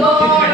Lord.